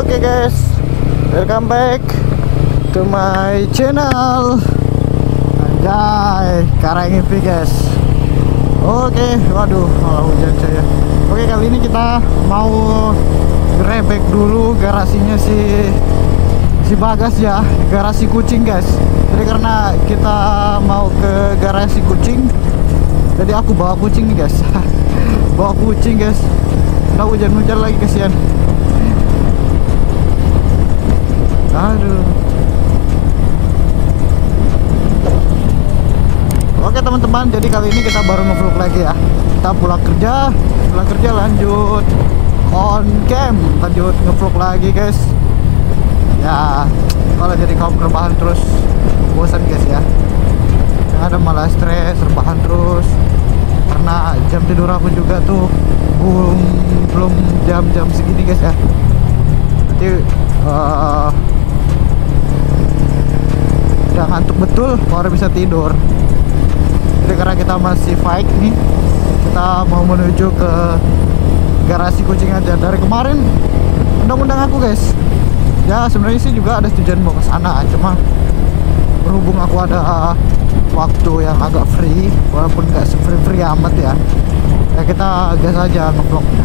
Oke guys, welcome back to my channel. Anjay, Karang IP guys. Oke, waduh, malah hujan saya. Oke, kali ini kita mau grebek dulu garasinya si Bagas ya, garasi kucing guys. Jadi karena kita mau ke garasi kucing, jadi aku bawa kucing nih guys. Bawa kucing guys. Udah hujan-hujan lagi, kasihan. Aduh. Oke teman-teman, jadi kali ini kita baru nge-vlog lagi ya. Kita pulang kerja lanjut on cam, lanjut nge-vlog lagi guys. Ya, kalau jadi kaum rebahan terus bosan guys ya. Yang ada malah stres, rebahan terus. Karena jam tidur aku juga tuh belum jam-jam segini guys ya. Nanti udah ngantuk betul baru bisa tidur. Jadi karena kita masih fight nih, kita mau menuju ke garasi kucing aja. Dari kemarin undang-undang aku guys. Ya sebenarnya sih juga ada tujuan mau ke sana, cuma berhubung aku ada waktu yang agak free, walaupun nggak free amat ya. Ya kita gas aja nge-vlognya.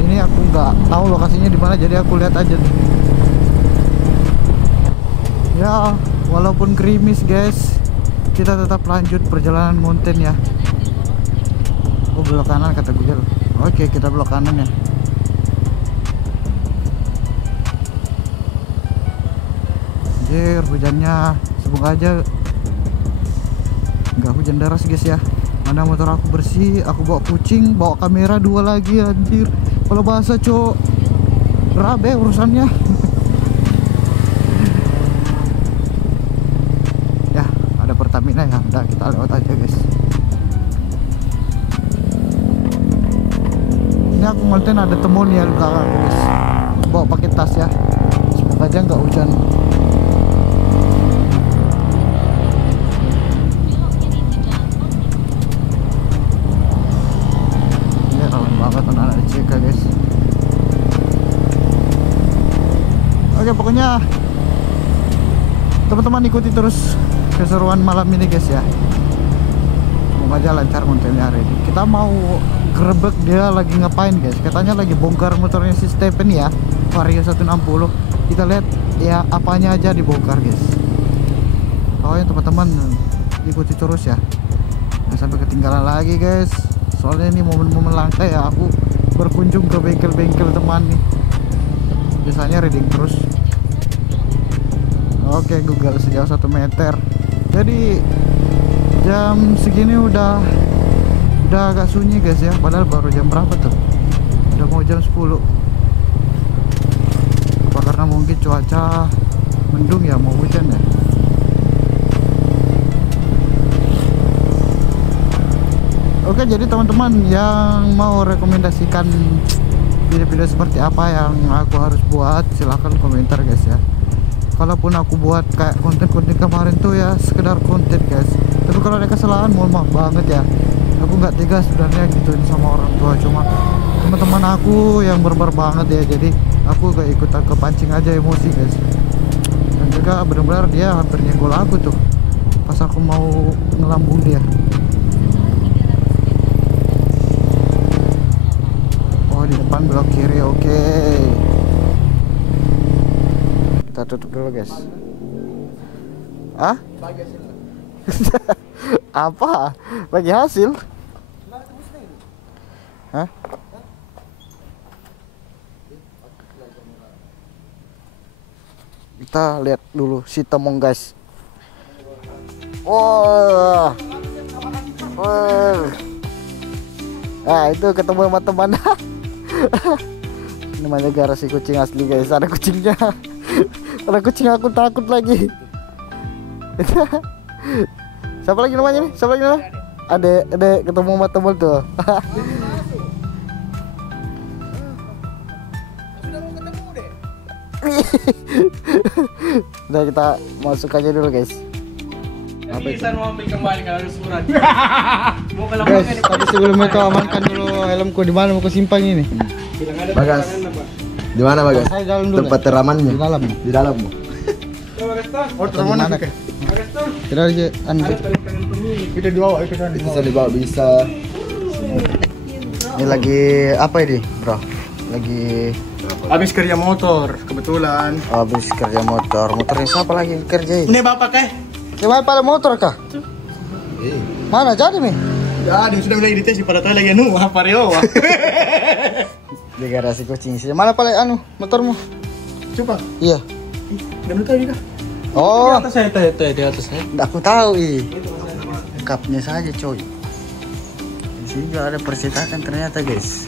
Ini aku nggak tahu lokasinya di mana, jadi aku lihat aja nih. Ya walaupun gerimis guys, kita tetap lanjut perjalanan mountain ya. Oh, belok kanan kata Google. Oke, kita belok kanan ya. Anjir, hujannya semoga aja nggak hujan deras guys ya. Mana motor aku bersih, aku bawa kucing, bawa kamera 2 lagi anjir. Kalau bahasa cok rabe urusannya. Ya, ada Pertamina ya, udah kita lewat aja guys. Ini aku ngonten ada temun ya di belakang guys. Bawa pakai tas ya, semoga aja nggak hujan. Guys. Oke, pokoknya teman-teman ikuti terus keseruan malam ini guys ya. Semoga aja lancar kontennya hari ini. Kita mau grebek dia lagi ngapain guys. Katanya lagi bongkar motornya si Stephen ya, Vario 160. Kita lihat ya apanya aja dibongkar guys. Pokoknya teman-teman ikuti terus ya, jangan sampai ketinggalan lagi guys. Soalnya ini momen-momen langka ya, aku berkunjung ke bengkel-bengkel teman nih. Biasanya reading terus. Oke, Google sejauh 1 meter. Jadi jam segini udah agak sunyi guys ya. Padahal baru jam berapa tuh? Udah mau jam 10. Apa karena mungkin cuaca mendung ya, mau hujan ya. Oke, jadi teman-teman yang mau rekomendasikan video-video seperti apa yang aku harus buat, silahkan komentar guys ya. Kalaupun aku buat kayak konten-konten kemarin tuh ya sekedar konten guys, tapi kalau ada kesalahan mohon maaf banget ya. Aku nggak tega sebenarnya gituin sama orang tua, cuma teman-teman aku yang barbar banget ya, jadi aku gak ikutan kepancing aja emosi guys. Dan juga benar-benar dia hampir nyenggol aku tuh pas aku mau ngelambung dia. Di depan belok kiri. Oke, kita tutup dulu guys. Apa bagi hasil? Hah? Kita lihat dulu si temong guys. Wah, nah itu ketemu sama teman. Namanya garasi kucing asli guys, ada kucingnya. Ada kucing, aku takut lagi. Siapa lagi namanya nih? Siapa lagi namanya? Adek ketemu sama temen tuh. Sudah mau ketemu deh. Udah, kita masuk aja dulu guys. Bisa mau ambil kembali kalau ada surat. Mau ke Guys, lapangan. tapi sebelum itu amankan dulu helmku. Di mana mau ke simpang ini? Bilang ada Bagas. tangan apa? Di mana Bagas? Saya jalan dulu. Tempat teramannya. Di dalam. Di dalammu. Oh, teraman mana? Kita aja Kita dibawa, Bisa dibawa bisa. Ini lagi apa ini, Bro? Lagi Habis kerja motor kebetulan. habis kerja motor. Motornya siapa lagi kerjain? Ini bapak kah? Coba pada motor kah? Mana jadi nih? Ya, dia sudah mulai dites pada toilet lagi apa Rio? Di garasi kucing sih. Mana pada motormu? Coba. Iya. Dan tadi kah? Oh, Di atas saya, di atas saya. nggak aku tahu Cupnya saja coy. Di sini juga ada persetakan ternyata guys.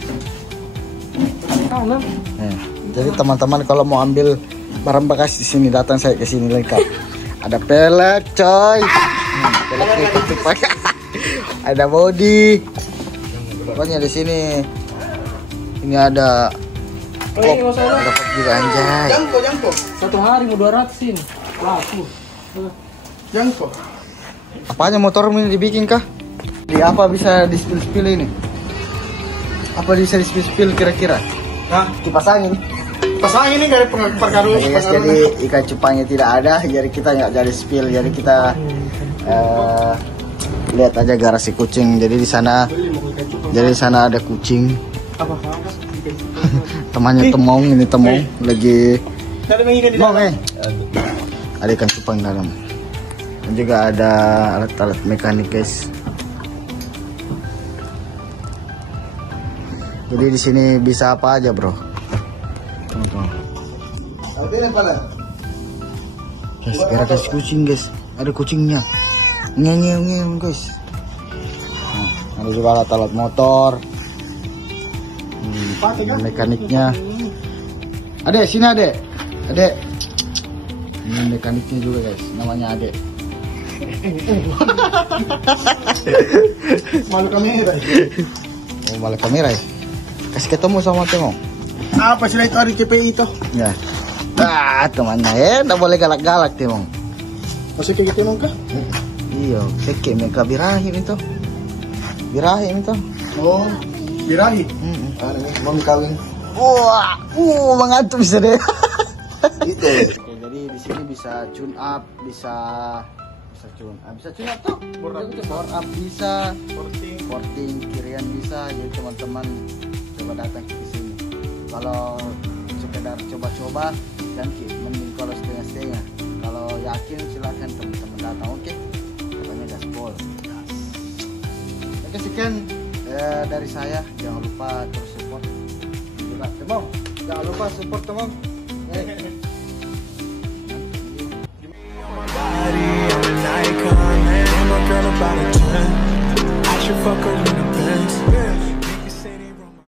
Jadi teman-teman kalau mau ambil barang bekas di sini datang saya ke sini lengkap. Ada pelek coy. Pelek itu pakai. Ada body. Pokoknya di sini ini ada kop, ada kop juga anjay. Jangko. Satu hari mau 200 ini. Laku. Jangko. Apanya motor ini dibikin kah? Di apa bisa di spill ini? Apa bisa di spill kira-kira? Nah, Kipas angin. pasang ini gak ada perkarus. Jadi guys, jadi ikan cupangnya tidak ada, jadi kita nggak jadi spill, jadi kita lihat aja garasi kucing. Jadi di sana ada kucing. Apa? Temannya temong, ini temong lagi Ada mengikat di temong dalam. ada ikan cupang dalam. Dan juga ada alat-alat mekanik guys. Jadi di sini bisa apa aja bro. Tunggu. Guys, garasi kucing guys, ada kucingnya. Nyew guys. Nah, ada juga alat-alat motor. Mekaniknya. Adek, sini adek. Adek. Ini mekaniknya juga guys, namanya adek. Malu kamera. Oh, malah kamera ya. Kasih ketemu sama Temong. Apa sih itu ada CPI itu? Ya. Ah, temannya enggak boleh galak-galak Temong. Masih kayak gitu kah? Iya, sekek mereka birahim itu. Birahim itu. Oh, birahi. Mau kawin. Wah, mengantuk bisa deh. Itu. Oke, jadi di sini bisa tune up, bisa tune up tuh. Power up bisa, porting kirian bisa. Jadi teman-teman coba datang ke sini. Kalau sekedar coba-coba, jangan mending kalau setengah-setengah. Kalau yakin silahkan teman-teman datang. Oke, pokoknya gaspol. Oke, sekian dari saya. Jangan lupa terus support juga Temong. Jangan lupa support Temong. Girl about a 10, I should fuck her in the Benz.